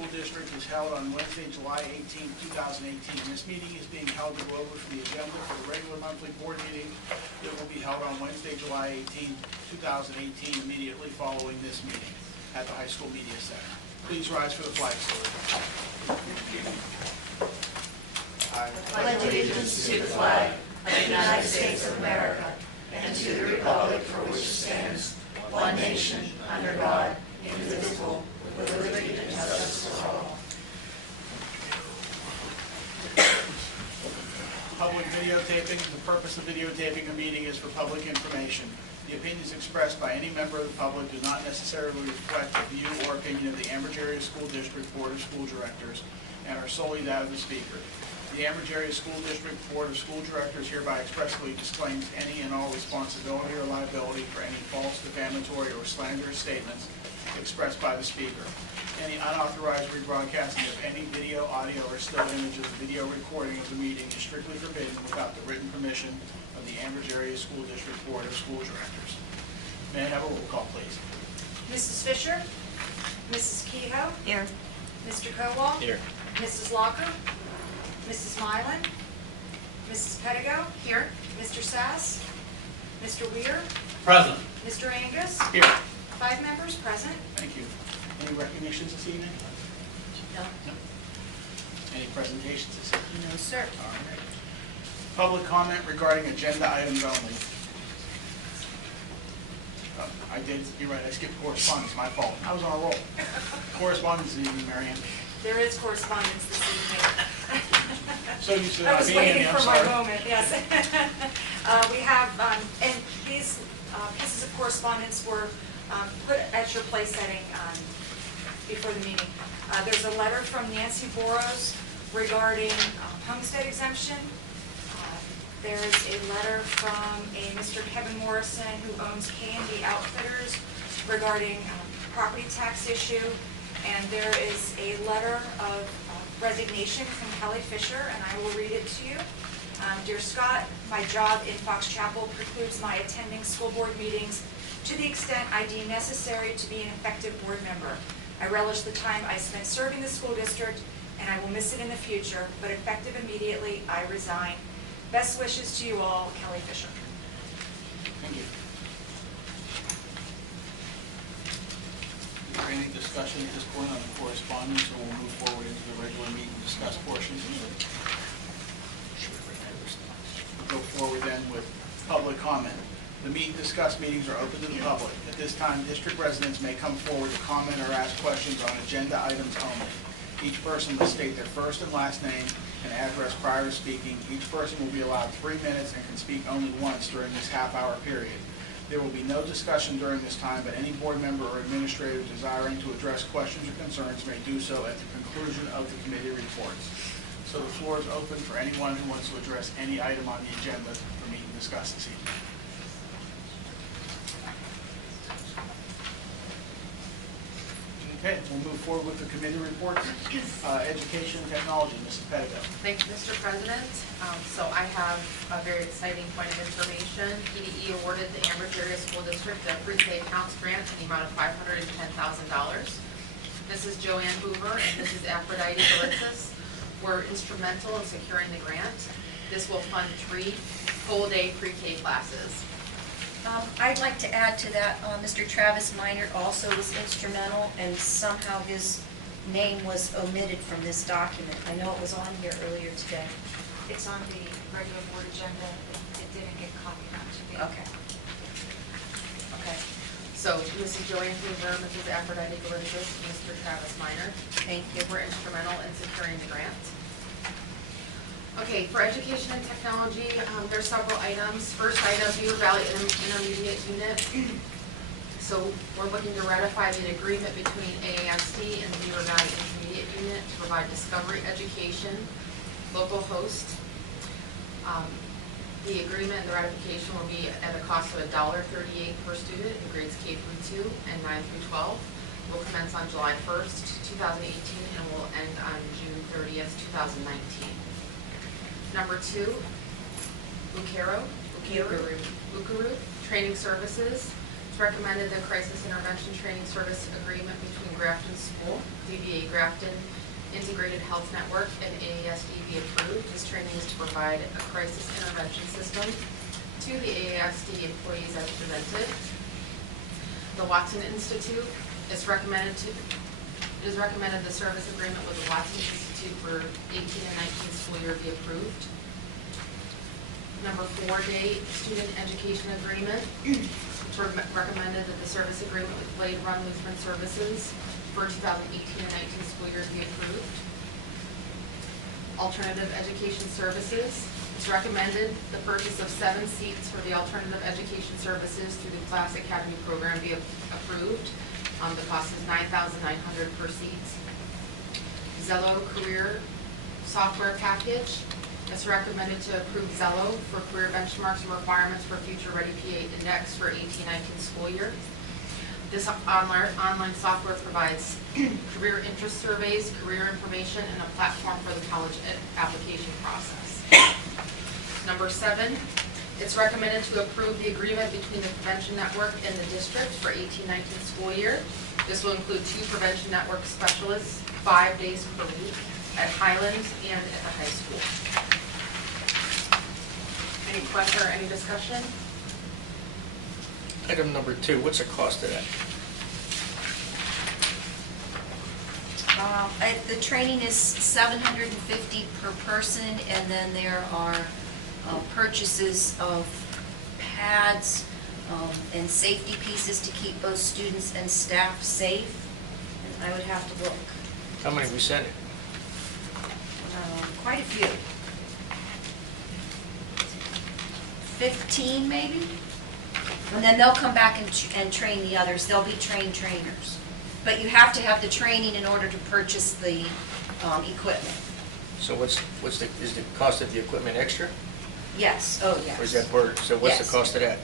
School District is held on Wednesday, July 18, 2018. This meeting is being held to go over for the agenda for the regular monthly board meeting that will be held on Wednesday, July 18, 2018, immediately following this meeting at the High School Media Center. Please rise for the flag salute. I pledge allegiance to the flag of the United States of America and to the republic for which it stands, one nation, under God, indivisible, with liberty and justice for all. Public videotaping. The purpose of videotaping a meeting is for public information. The opinions expressed by any member of the public do not necessarily reflect the view or opinion of the Ambridge Area School District Board of School Directors and are solely that of the speaker. The Ambridge Area School District Board of School Directors hereby expressly disclaims any and all responsibility or liability for any false, defamatory, or slanderous statements expressed by the speaker. Any unauthorized rebroadcasting of any video, audio, or still image of the video recording of the meeting is strictly forbidden without the written permission of the Ambridge Area School District Board of School Directors. May I have a roll call, please? Mrs. Fisher? Mrs. Kehoe? Here. Mr. Kowal? Here. Mrs. Locker? Mrs. Mylan? Mrs. Pettigo? Here. Mr. Sass? Mr. Weir? Present. Mr. Angus? Here. 5 members present. Thank you. Any recognitions this evening? No. Any presentations this evening? No, sir. All right. Public comment regarding agenda items only. You're right, I skipped correspondence, my fault. I was on a roll. Correspondence this evening, Marianne. There is correspondence this evening. So you said I was waiting for my sorry. moment, yes. We have, and these pieces of correspondence were put at your place setting before the meeting. There's a letter from Nancy Boros regarding homestead exemption. There's a letter from a Mr. Kevin Morrison who owns K&D Outfitters regarding property tax issue. And there is a letter of resignation from Kelly Fisher, and I will read it to you. Dear Scott, my job in Fox Chapel precludes my attending school board meetings to the extent I deem necessary to be an effective board member. I relish the time I spent serving the school district, and I will miss it in the future, but effective immediately, I resign. Best wishes to you all, Kelly Fisher. Thank you. Is there any discussion at this point on the correspondence, or we'll move forward into the regular meeting discuss portions? We'll go forward then with public comment. The meet and discuss meetings are open to the public. At this time, district residents may come forward to comment or ask questions on agenda items only. Each person must state their first and last name and address prior to speaking. Each person will be allowed 3 minutes and can speak only once during this half-hour period. There will be no discussion during this time, but any board member or administrator desiring to address questions or concerns may do so at the conclusion of the committee reports. So the floor is open for anyone who wants to address any item on the agenda for meet and discuss this evening. Okay, we'll move forward with the committee reports. Education and technology, Mrs. Pettigo. Thank you, Mr. President. So I have a very exciting point of information. PDE awarded the Ambridge Area School District a pre-K accounts grant in the amount of $510,000. Mrs. Joanne Hoover and Mrs. Aphrodite Galitzis were instrumental in securing the grant. This will fund 3 full-day pre-K classes. I'd like to add to that, Mr. Travis Minor also was instrumental, and somehow his name was omitted from this document. I know it was on here earlier today. It's on the regular board agenda. It didn't get copied onto the. Okay. Okay. So Mrs. Joanne Hoover, Mrs. Aphrodite Galitzis, Mr. Travis Minor. Thank you. Were instrumental in securing the grant. Okay, for education and technology, there's several items. First item, Beaver Valley Intermediate Unit. So we're looking to ratify the agreement between AASD and the Beaver Valley Intermediate Unit to provide discovery education, local host. The agreement and the ratification will be at a cost of $1.38 per student in grades K through 2 and 9 through 12. Will commence on July 1st, 2018, and will end on June 30th, 2019. Number 2, Bukaru Training Services recommended the Crisis Intervention Training Service Agreement between Grafton School, DBA Grafton Integrated Health Network, and AASD be approved. This training is to provide a crisis intervention system to the AASD employees as presented. The Watson Institute is recommended the service agreement with the Watson Institute for 18 and 19 school year be approved. Number 4, day student education agreement. It's recommended that the service agreement with Blade Run Lutheran Services for 2018 and 19 school year be approved. Alternative education services. It's recommended the purchase of 7 seats for the alternative education services through the Class Academy program be approved. The cost is $9,900 per seat. Zello Career Software Package. It's recommended to approve Zello for career benchmarks and requirements for Future Ready PA Index for 18-19 school year. This online software provides career interest surveys, career information, and a platform for the college application process. Number 7, it's recommended to approve the agreement between the Prevention Network and the district for 18-19 school year. This will include 2 Prevention Network specialists, 5 days per week at Highland and at the high school. Any question or any discussion? Item number 2, what's the cost of that? The training is $750 per person, and then there are purchases of pads and safety pieces to keep both students and staff safe. And I would have to look. How many we sending? Quite a few. 15 maybe? And then they'll come back and train the others. They'll be trained trainers. But you have to have the training in order to purchase the equipment. So is the cost of the equipment extra? Yes, oh yes. Or is that part, so what's Yes. the cost of that?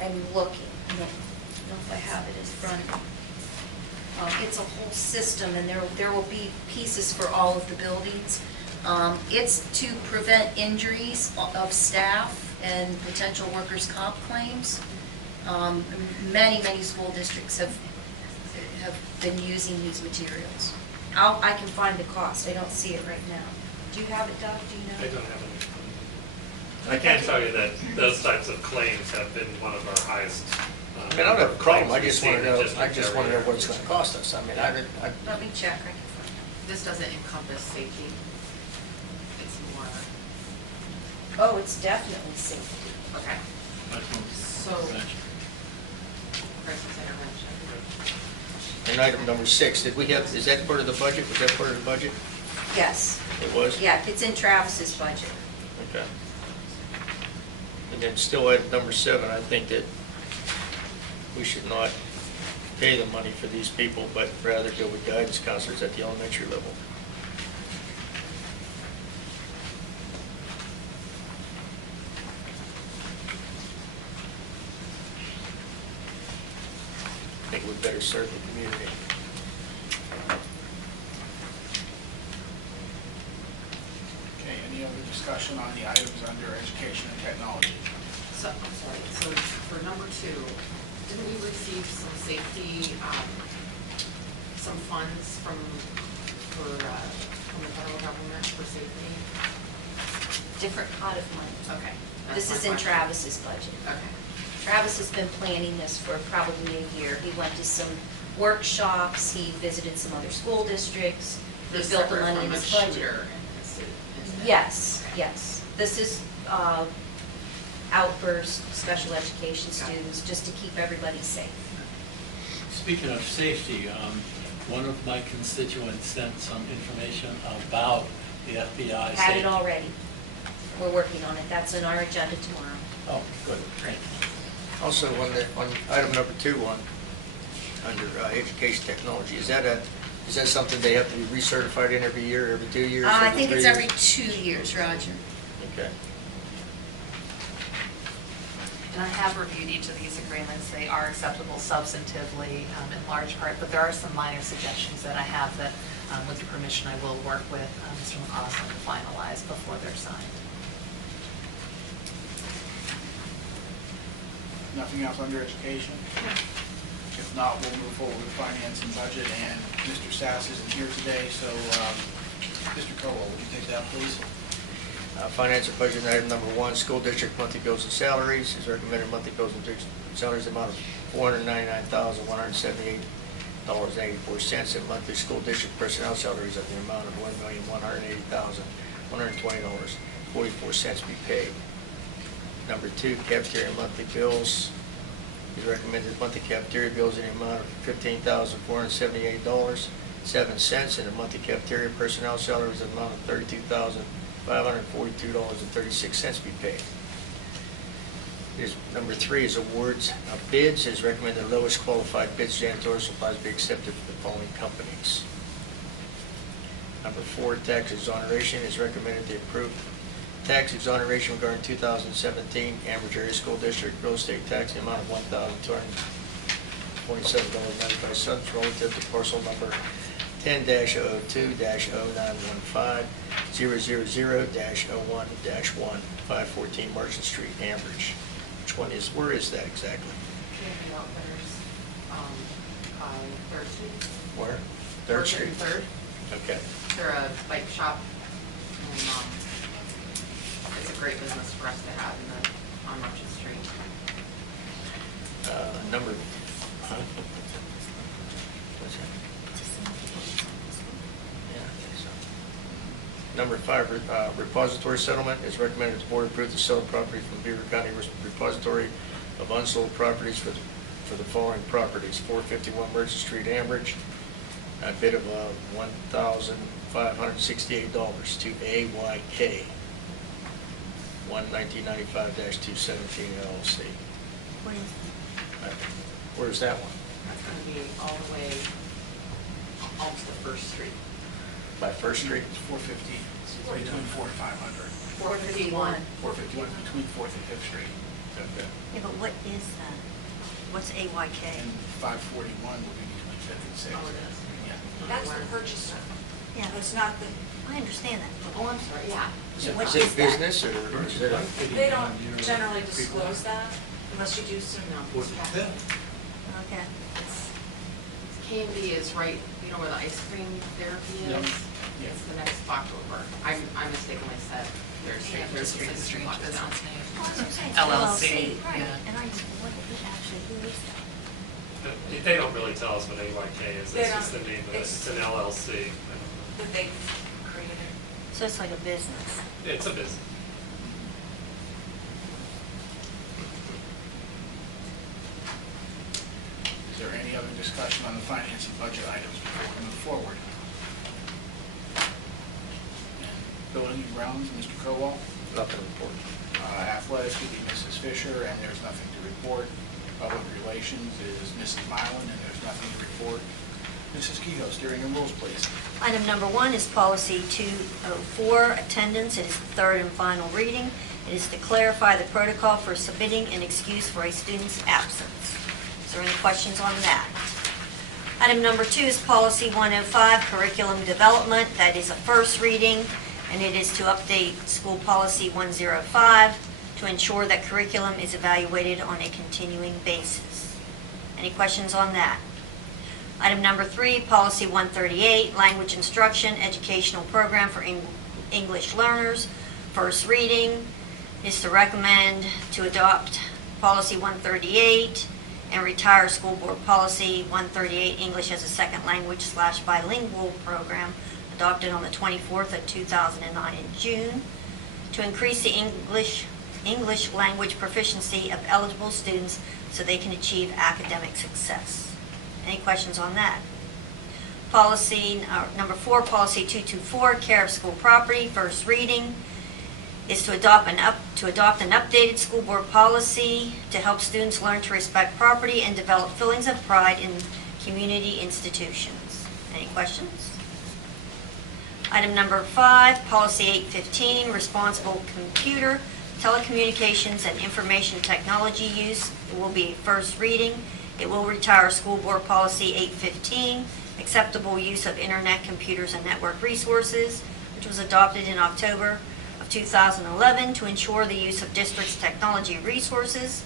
I'm looking. I don't know if I have it in front of me. It's a whole system, and there will be pieces for all of the buildings. It's to prevent injuries of staff and potential workers' comp claims. Many school districts have been using these materials. I can find the cost. I don't see it right now. Do you have it, Doug? Do you know? I don't have any. I can tell you that those types of claims have been one of our highest. I mean, I don't have a problem, I claims just want to know, received in district every year. what it's going to cost us. I mean, I Let me check. I can find it. This doesn't encompass safety. It's more, Oh, it's definitely safety. okay. So, crisis intervention. And item number 6, did we have, is that part of the budget? Was that part of the budget? Yes. It was? Yeah, it's in Travis's budget. Okay. And then still item number 7, I think that we should not pay the money for these people, but rather go with guidance counselors at the elementary level. I think we'd better serve the community. Okay, any other discussion on the items under education and technology? So, I'm sorry, so for number 2, didn't we receive some safety, some funds from the federal government for safety? Different pot of money. Okay. This is in Travis's budget. Okay. Travis has been planning this for probably a year. He went to some workshops, he visited some other school districts, he They're built the separate money from in a his budget. shooter incident. Yes, yes. This is outburst, special education students, just to keep everybody safe. Speaking of safety, one of my constituents sent some information about the FBI. Had it already. We're working on it. That's on our agenda tomorrow. Oh, good, thank you. Also, on item number 2 under education technology, is that something they have to be recertified in every year, every 2 years? I think 3 it's years? every 2 years, Roger. Okay. And I have reviewed each of these agreements. They are acceptable substantively in large part, but there are some minor suggestions that I have that, with your permission, I will work with Mr. McCausland to finalize before they're signed. Nothing else under education? If not, we'll move forward with finance and budget, and Mr. Sass isn't here today, so Mr. Cowell, would you take that, please? Finance and budget item number 1, school district monthly bills and salaries. Is recommended monthly bills and salaries amount of $499,178.84, and monthly school district personnel salaries at the amount of $1,180,120.44 be paid. Number 2, cafeteria monthly bills. Is recommended monthly cafeteria bills in the amount of $15,478.07, and the monthly cafeteria personnel salaries in the amount of $32,542.36 be paid. Number 3 is awards of bids. It is recommended the lowest qualified bids janitorial supplies be accepted for the following companies. Number 4, tax exoneration. It is recommended the approved tax exoneration regarding 2017 Ambridge Area School District real estate tax in the amount of $1,227.95 relative to parcel number 10-02-0915 000-01-1 514 Merchant Street, Ambridge. Where is that exactly? Community Outfitters, by 3rd Street. Where? 3rd Street? 3rd. Okay. They're a bike shop, and it's a great business for us to have on Merchant Street. Number, what's that? Yeah, I think so. Number 5, repository settlement. Is recommended the board approve the sale of property from Beaver County Repository of Unsold Properties for the following properties: 451 Merchant Street, Ambridge, a bid of $1,568 to AYK, 1995-217 LLC. What is Where's that one? That's going to be all the way almost to 1st Street. By 1st Street? It's 450, it's between 4 and 500. 451. 451 is between 4th and 5th Street. Okay. Yeah, but what is that? What's AYK? And 541 will be between 5th and 6th. Oh, it is. Yeah. That's the purchaser. Yeah, It's not the, I understand that. Oh, I'm sorry, yeah. So What Is it is that? business or is it a? they don't generally disclose that unless you do some. No. Okay. K&B is right, you know where the ice cream therapy Yep. is? Yeah. It's the next block over. I mistakenly said Third Street. Third Street is 3 blocks down. Well, that's what I'm saying. LLC, Right, yeah. and I said, what is actually, who is that? They don't really tell us what AYK is, They it's just the don't. name of it, It's- it's an LLC. That they created. So it's like a business. It's a business. Is there any other discussion on the finance and budget items before we move forward? Building and grounds, Mr. Cowell. Nothing important. Athletics would be Mrs. Fisher, and there's nothing to report. Public relations is Mrs. Mylan, and there's nothing to report. Mrs. Kehoe, steering and rules, please. Item number 1 is policy 204, attendance. It is the third and final reading. It is to clarify the protocol for submitting an excuse for a student's absence. Is there any questions on that? Item number 2 is policy 105, curriculum development. That is a first reading, and it is to update school policy 105 to ensure that curriculum is evaluated on a continuing basis. Any questions on that? Item number 3, policy 138, language instruction, educational program for English learners. First reading is to recommend to adopt policy 138 and retire school board policy 138, English as a second language / bilingual program adopted on the 24th of 2009 in June, to increase the English language proficiency of eligible students so they can achieve academic success. Any questions on that? Policy number 4, policy 224, care of school property, first reading, is to adopt an updated school board policy to help students learn to respect property and develop feelings of pride in community institutions. Any questions? Item number 5, policy 815, responsible computer, telecommunications, and information technology use. It will be first reading. It will retire school board policy 815, acceptable use of internet, computers, and network resources, which was adopted in October of 2011 to ensure the use of district's technology resources.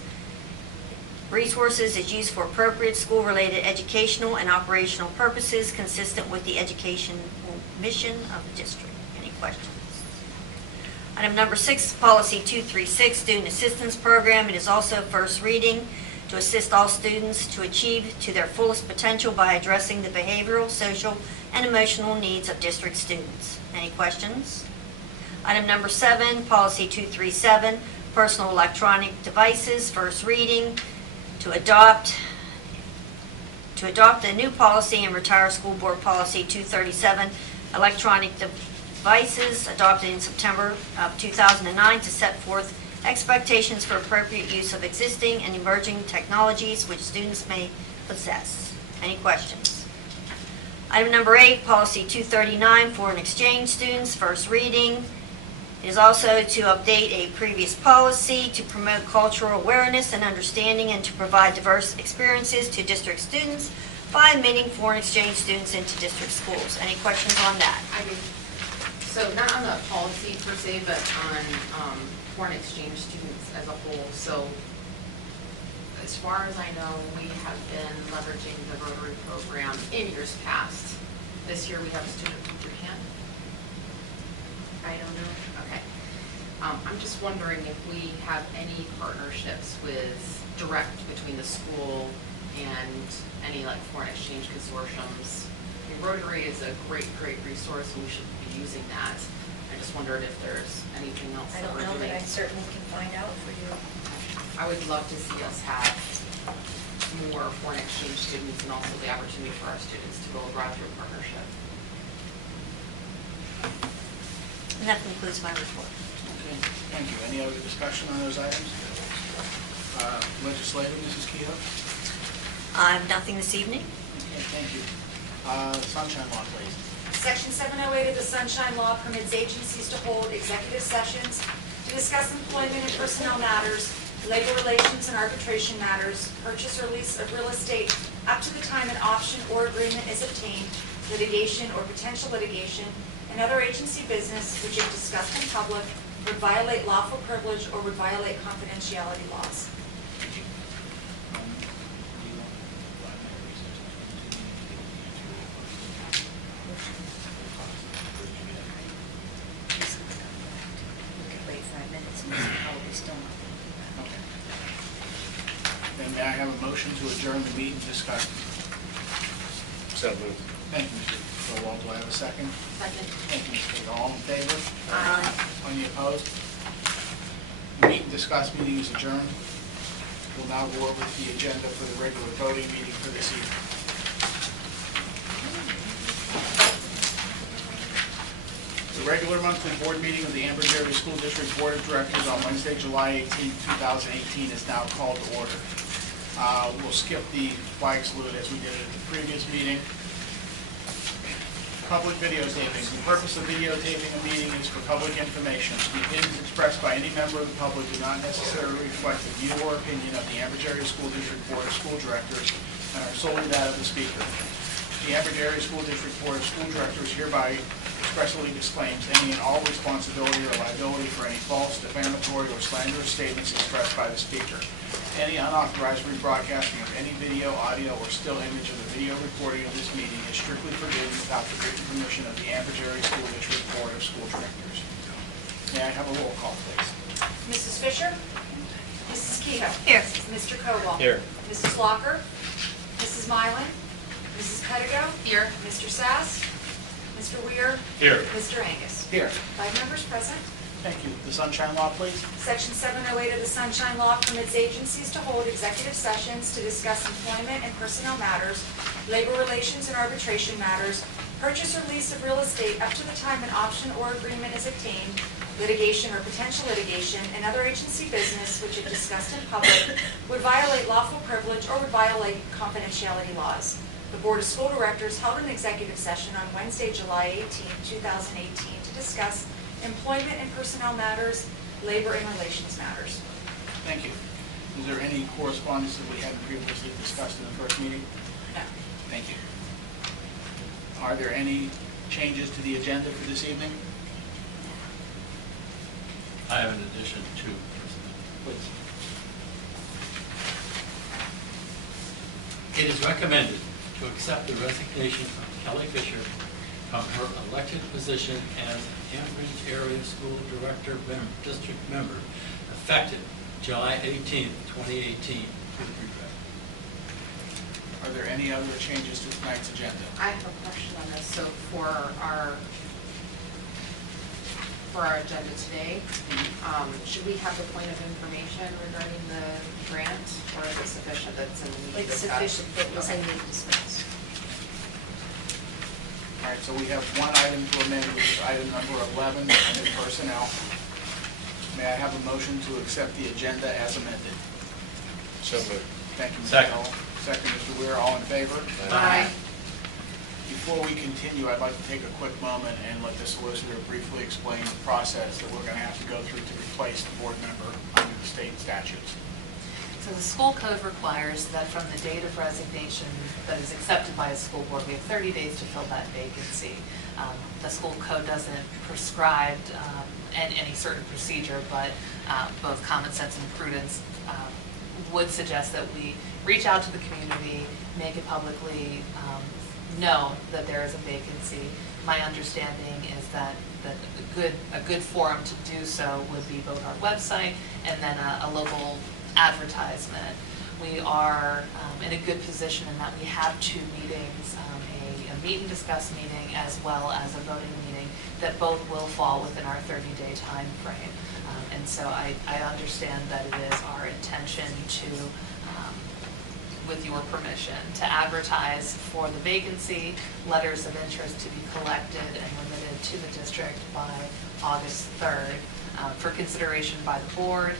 Resources is used for appropriate school-related educational and operational purposes consistent with the educational mission of the district. Any questions? Item number 6, Policy 236, Student Assistance Program. It is also first reading to assist all students to achieve to their fullest potential by addressing the behavioral, social, and emotional needs of district students. Any questions? Item number 7, Policy 237, Personal Electronic Devices, first reading to adopt a new policy and retire School Board Policy 237, Electronic Devices, adopted in September of 2009 to set forth expectations for appropriate use of existing and emerging technologies which students may possess. Any questions? Item number 8, Policy 239, Foreign Exchange Students, first reading. It is also to update a previous policy to promote cultural awareness and understanding and to provide diverse experiences to district students by admitting foreign exchange students into district schools. Any questions on that? I do. So not on the policy per se, but on foreign exchange students as a whole. So as far as I know, we have been leveraging the Rotary program in years past. This year we have a student from Japan. I don't know. Okay. I'm just wondering if we have any partnerships with direct between the school and any like foreign exchange consortiums. I mean, Rotary is a great resource and we should be using that. I just wondered if there's anything else I that don't we're know, doing. but I certainly can find out for you. I would love to see us have more foreign exchange students and also the opportunity for our students to go abroad through a partnership. And that concludes my report. Okay, thank you. Any other discussion on those items? Legislative, Mrs. Kehoe? Nothing this evening. Okay, thank you. Sunshine Law, please. Section 708 of the Sunshine Law permits agencies to hold executive sessions to discuss employment and personnel matters, labor relations and arbitration matters, purchase or lease of real estate up to the time an option or agreement is obtained, litigation or potential litigation, and other agency business which if discussed in public would violate lawful privilege or would violate confidentiality laws. Thank you. We could wait 5 minutes and it's probably still not. Okay. Then may I have a motion to adjourn the meeting discussed? So moved. Thank you, Mr. Colwell. Do I have a second? Second. Thank you, Mr. Taylor. All in favor? Aye. Any opposed? Meet and discuss meeting is adjourned. We'll now go over the agenda for the regular voting meeting for this evening. The regular monthly board meeting of the Amherst Area School District Board of Directors on Wednesday, July 18, 2018 is now called to order. We'll skip the flag salute as we did at the previous meeting. Public videotaping. The purpose of videotaping a meeting is for public information. The opinions expressed by any member of the public do not necessarily reflect the view or opinion of the Amherst Area School District Board of School Directors and are solely that of the speaker. The Amherst Area School District Board of School Directors hereby expressly disclaims any and all responsibility or liability for any false, defamatory, or slanderous statements expressed by the speaker. Any unauthorized rebroadcasting of any video, audio, or still image of the video recording of this meeting is strictly forbidden without the written permission of the Amherst Area School District Board of School Directors. May I have a roll call, please? Mrs. Fisher? Mrs. Kehoe? Here. Mr. Koval? Here. Mrs. Locker? Mrs. Mylan? Mrs. Pedigo? Here. Mr. Sass? Mr. Weir? Here. Mr. Angus? Here. 5 members present. Thank you. The Sunshine Law, please. Section 708 of the Sunshine Law permits agencies to hold executive sessions to discuss employment and personnel matters, labor relations and arbitration matters, purchase or lease of real estate up to the time an option or agreement is obtained, litigation or potential litigation, and other agency business which if discussed in public would violate lawful privilege or would violate confidentiality laws. The Board of School Directors held an executive session on Wednesday, July 18, 2018 to discuss employment and personnel matters, labor and relations matters. Thank you. Is there any correspondence that we hadn't previously discussed in the first meeting? No. Thank you. Are there any changes to the agenda for this evening? I have an addition to. Please. It is recommended to accept the resignation of Kelly Fisher from her elected position as Ambridge Area School Director District Member effective July 18th, 2018. With regret. Are there any other changes to tonight's agenda? I have a question on this. So for our agenda today, should we have the point of information regarding the grant, or is it sufficient that's in the meeting? It's sufficient that was in the discuss. All right, so we have one item to amend, which is item number 11, under personnel. May I have a motion to accept the agenda as amended? So moved. Thank you, Mr. Second. Knoll. Second, Mr. Weir, all in favor? Aye. Before we continue, I'd like to take a quick moment and let the solicitor briefly explain the process that we're going to have to go through to replace the board member under the state statutes. So the school code requires that from the date of resignation that is accepted by a school board, we have 30 days to fill that vacancy. The school code doesn't prescribe any certain procedure, but both common sense and prudence would suggest that we reach out to the community, make it publicly known that there is a vacancy. My understanding is that a good forum to do so would be both our website and then a local advertisement. We are in a good position in that we have two meetings, a meet and discuss meeting as well as a voting meeting that both will fall within our 30-day time frame. And so I understand that it is our intention to, with your permission, to advertise for the vacancy, letters of interest to be collected and remitted to the district by August 3rd for consideration by the board,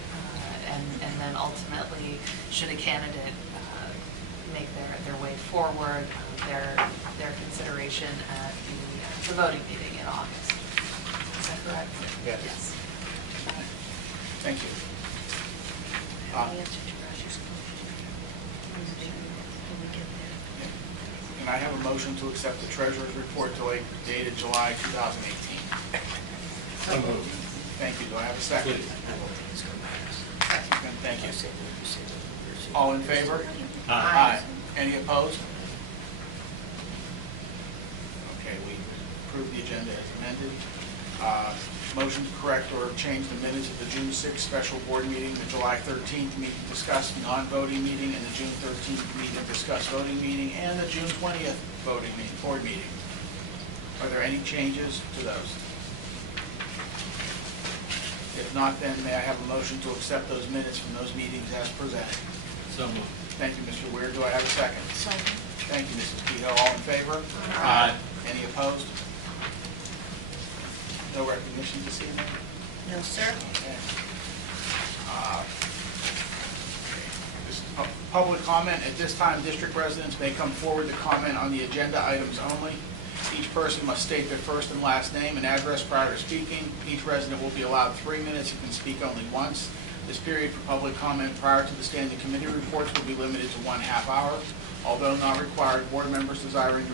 and then ultimately, should a candidate make their way forward, their consideration at the voting meeting in August. Is that correct? Yes. Yes. Thank you. Can I have a motion to accept the treasurer's report dated July 2018? So moved. Thank you. Do I have a second? Please. Thank you. All in favor? Aye. Any opposed? Okay, we approve the agenda as amended. Motion to correct or change the minutes of the June 6th special board meeting, the July 13th meet and discuss non-voting meeting, and the June 13th meet and discuss voting meeting, and the June 20th voting meeting, board meeting. Are there any changes to those? If not, then may I have a motion to accept those minutes from those meetings as presented? So moved. Thank you, Mr. Weir. Do I have a second? Second. Thank you, Mrs. Kehoe. All in favor? Aye. Any opposed? No recognition this evening? No, sir. Okay. This is public comment. At this time, district residents may come forward to comment on the agenda items only. Each person must state their first and last name and address prior to speaking. Each resident will be allowed 3 minutes and can speak only once. This period for public comment prior to the standing committee reports will be limited to 1/2 hour. Although not required, board members desiring to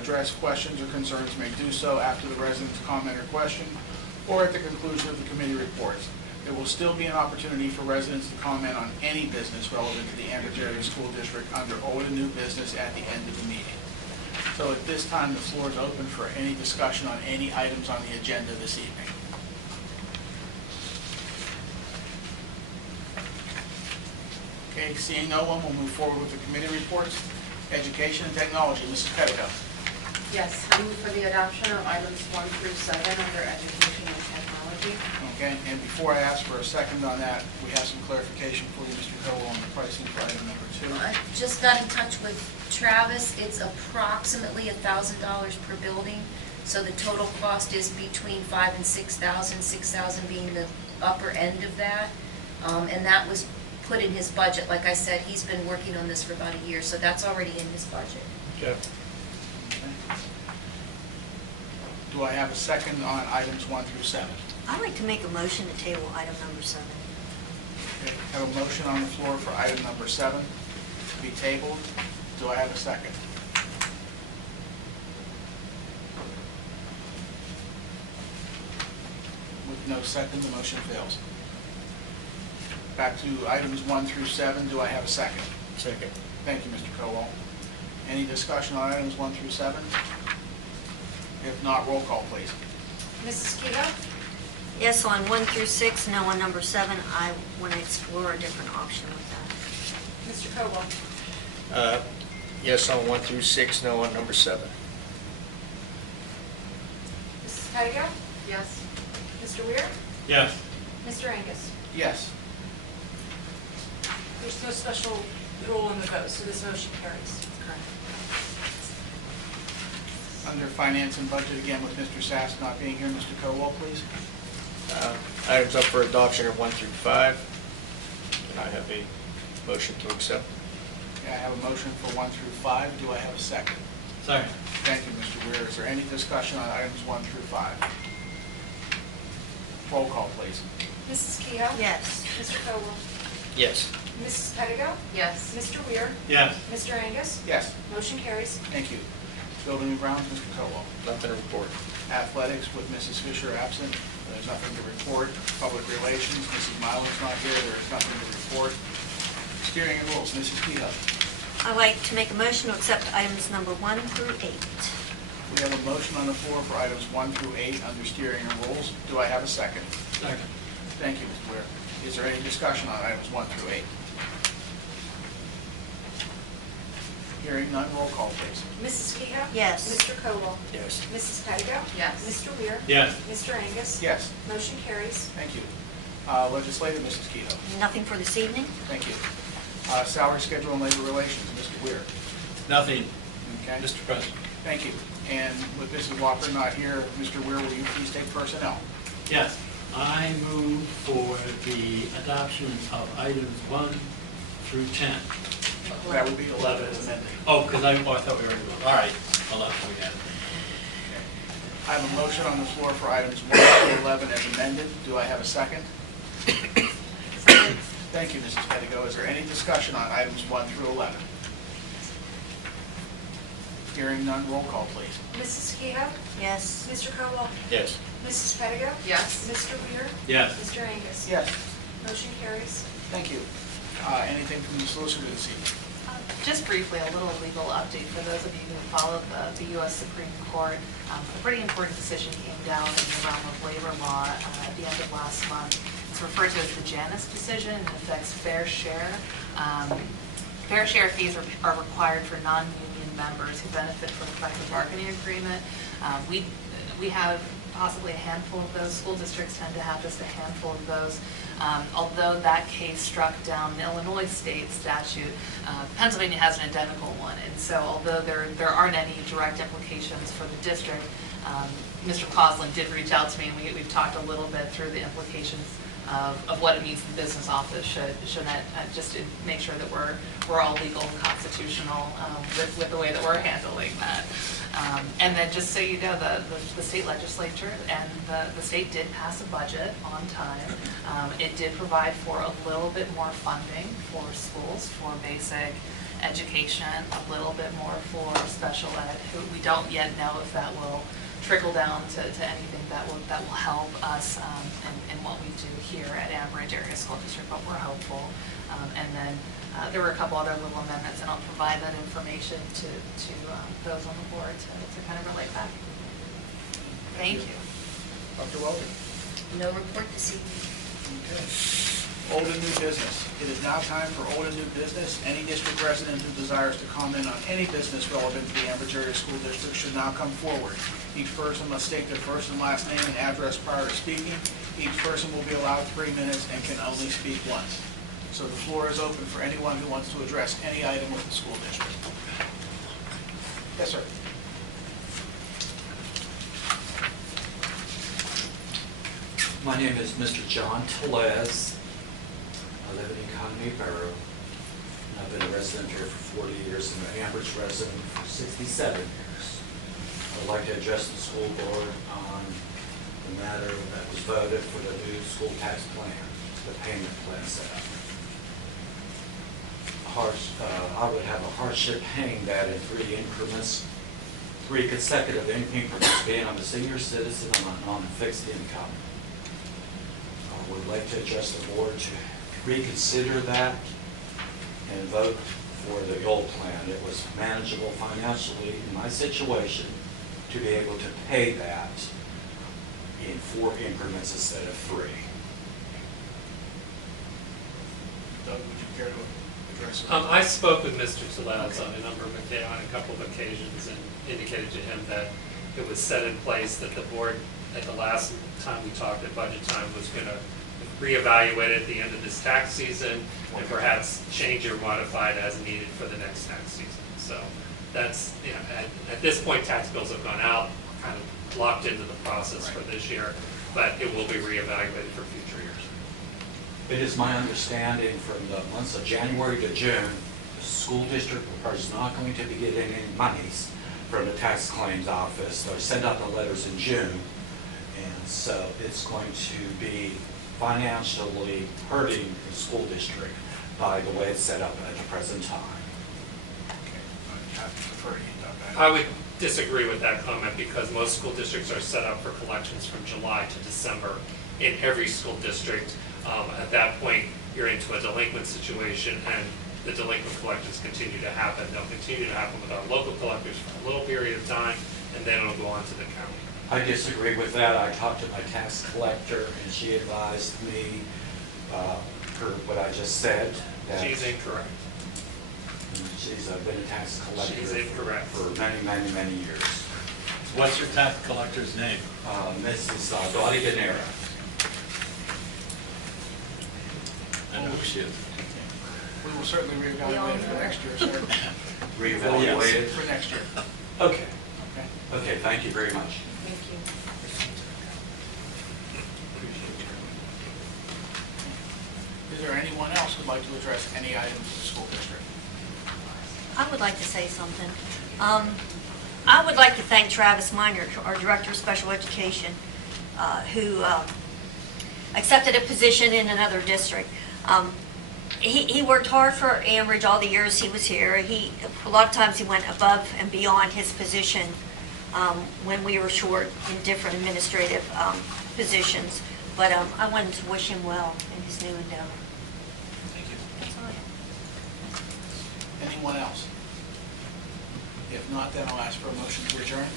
address questions or concerns may do so after the resident's comment or question or at the conclusion of the committee reports. There will still be an opportunity for residents to comment on any business relevant to the Ambridge Area School District under old and new business at the end of the meeting. So at this time, the floor is open for any discussion on any items on the agenda this evening. Okay, seeing no one, we'll move forward with the committee reports. Education and Technology, Mrs. Petticoat. Yes, I move for the adoption of items 1 through 7 under education and technology. Okay, and before I ask for a second on that, we have some clarification for you, Mr. Hill, on the pricing for item number 2. I just got in touch with Travis. It's approximately $1,000 per building. So the total cost is between $5,000 and $6,000, $6,000 being the upper end of that. And that was put in his budget. Like I said, he's been working on this for about a year, so that's already in his budget. Okay. Do I have a second on items 1 through 7? I'd like to make a motion to table item number 7. Okay, have a motion on the floor for item number 7 to be tabled. Do I have a second? With no second, the motion fails. Back to items 1 through 7. Do I have a second? Second. Thank you, Mr. Cowell. Any discussion on items 1 through 7? If not, roll call, please. Mrs. Keto? Yes on 1 through 6, no on number 7. I want to explore a different option with Mr. Cowell? Yes on 1 through 6, no on number 7. Mrs. Pettigo? Yes. Mr. Weir? Yes. Mr. Angus? Yes. There's no special rule in the vote, so this motion carries. Under Finance and Budget, again with Mr. Sass not being here, Mr. Cowell, please. Items up for adoption are 1 through 5. Can I have a motion to accept? Okay, I have a motion for 1 through 5. Do I have a second? Second. Thank you, Mr. Weir. Is there any discussion on items 1 through 5? Roll call, please. Mrs. Keto? that. Yes. Mr. Cowell? Yes. Mrs. Pettigo? Yes. Mr. Weir? Yes. Mr. Angus? Yes. Motion carries. Thank you. Building and Grounds, Mr. Cowell. Nothing to report. Athletics with Mrs. Fisher absent. There's nothing to report. Public Relations, Mrs. Milo's not here. There is nothing to report. Steering and Rules, Mrs. Kehoe. I'd like to make a motion to accept items number 1 through 8. We have a motion on the floor for items 1 through 8 under Steering and Rules. Do I have a second? Second. Thank you, Mr. Weir. Is there any discussion on items 1 through 8? Hearing none, roll call, please. Mrs. Keto? Yes. Mr. Cowell? Yes. Mrs. Pettigo? Yes. Mr. Weir? Yes. Mr. Angus? Yes. Motion carries. Thank you. Legislative, Mrs. Kehoe. Nothing for this evening? Thank you. Salary Schedule and Labor Relations, Mr. Weir. Nothing, Okay. Mr. President. Thank you. And with Mrs. Walker not here, Mr. Weir, will you please take personnel? Yes, I move for the adoption of items 1 through 10. That would be 11 as amended. Oh, because I thought we already voted. All right, 11 we had. I have a motion on the floor for items 1 through 11 as amended. Do I have a second? Second. Thank you, Mrs. Pettigo. Is there any discussion on items 1 through 11? Hearing none, roll call, please. Mrs. Keto? Yes. Mr. Cowell? Yes. Mrs. Pettigo? Yes. Mr. Weir? Yes. Mr. Angus? Yes. Motion carries. Thank you. Anything from the solicitor this evening? Just briefly, a little legal update for those of you who followed the U.S. Supreme Court. A pretty important decision came down in the realm of labor law at the end of last month. It's referred to as the Janus decision and affects fair share. Fair share fees are required for non-union members who benefit from the collective bargaining agreement. We have possibly a handful of those. School districts tend to have just a handful of those. Although that case struck down an Illinois state statute, Pennsylvania has an identical one. And so although there aren't any direct implications for the district, Mr. Coslin did reach out to me, and we've talked a little bit through the implications of what it means the business office should just to make sure that we're all legal and constitutional with the way that we're handling that. And then just so you know, the state legislature and the state did pass a budget on time. It did provide for a little bit more funding for schools, for basic education, a little bit more for special ed. We don't yet know if that will trickle down to anything that will help us in what we do here at Ambridge Area School District, but we're hopeful. And then there were a couple other little amendments, and I'll provide that information to those on the board to kind of relate back. Thank you. Dr. Weldon? No report this evening. Okay. Old and new business. It is now time for old and new business. Any district resident who desires to comment on any business relevant to the Ambridge Area School District should now come forward. Each person must state their first and last name and address prior to speaking. Each person will be allowed 3 minutes and can only speak once. So the floor is open for anyone who wants to address any item with the school district. Yes, sir. My name is Mr. John Telez. I live in Economy Borough. And I've been a resident here for 40 years and an Ambridge resident for 67 years. I'd like to address the school board on the matter that was voted for the new school tax plan, the payment plan setup. I would have a hardship paying that in 3 increments, 3 consecutive increments, being I'm a senior citizen and I'm on a fixed income. I would like to address the board to reconsider that and vote for the old plan. It was manageable financially in my situation to be able to pay that in 4 increments instead of 3. Doug, would you care to address it? I spoke with Mr. Tellez on a couple of occasions and indicated to him that it was set in place that the board, at the last time we talked at budget time, was going to reevaluate it at the end of this tax season and perhaps change or modify it as needed for the next tax season. So that's, at this point, tax bills have gone out, kind of locked into the process for this year, but it will be reevaluated for future years. It is my understanding from the months of January to June, the school district is not going to be getting any monies from the tax claims office. They send out the letters in June, and so it's going to be financially hurting the school district by the way it's set up at the present time. Okay, I prefer you, Doug. I would disagree with that comment because most school districts are set up for collections from July to December in every school district. At that point, you're into a delinquent situation and the delinquent collections continue to happen. They'll continue to happen with our local collectors for a little period of time, and then it'll go on to the county. I disagree with that. I talked to my tax collector, and she advised me, what I just said. That She's incorrect. She's been a tax collector She's incorrect. for many, many, many years. What's your tax collector's name? Mrs. Dottie Venera. I know who she is. We will certainly reevaluate it for next year, sir. Reevaluate it? For next year. Okay. Okay. Okay, thank you very much. Thank you. Is there anyone else who'd like to address any items of the school district? I would like to say something. I would like to thank Travis Miner, our Director of Special Education, who accepted a position in another district. He worked hard for Ambridge all the years he was here. A lot of times he went above and beyond his position when we were short in different administrative positions. But I wanted to wish him well in his new endeavor. Thank you. That's all I have. Anyone else? If not, then I'll ask for a motion to adjourn.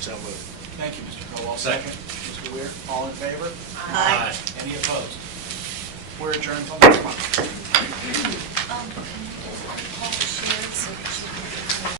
So moved. Thank you, Mr. Colwell. Second. Mr. Weir, all in favor? Aye. Any opposed? We're adjourned till next month. Can you just call Sharon so that she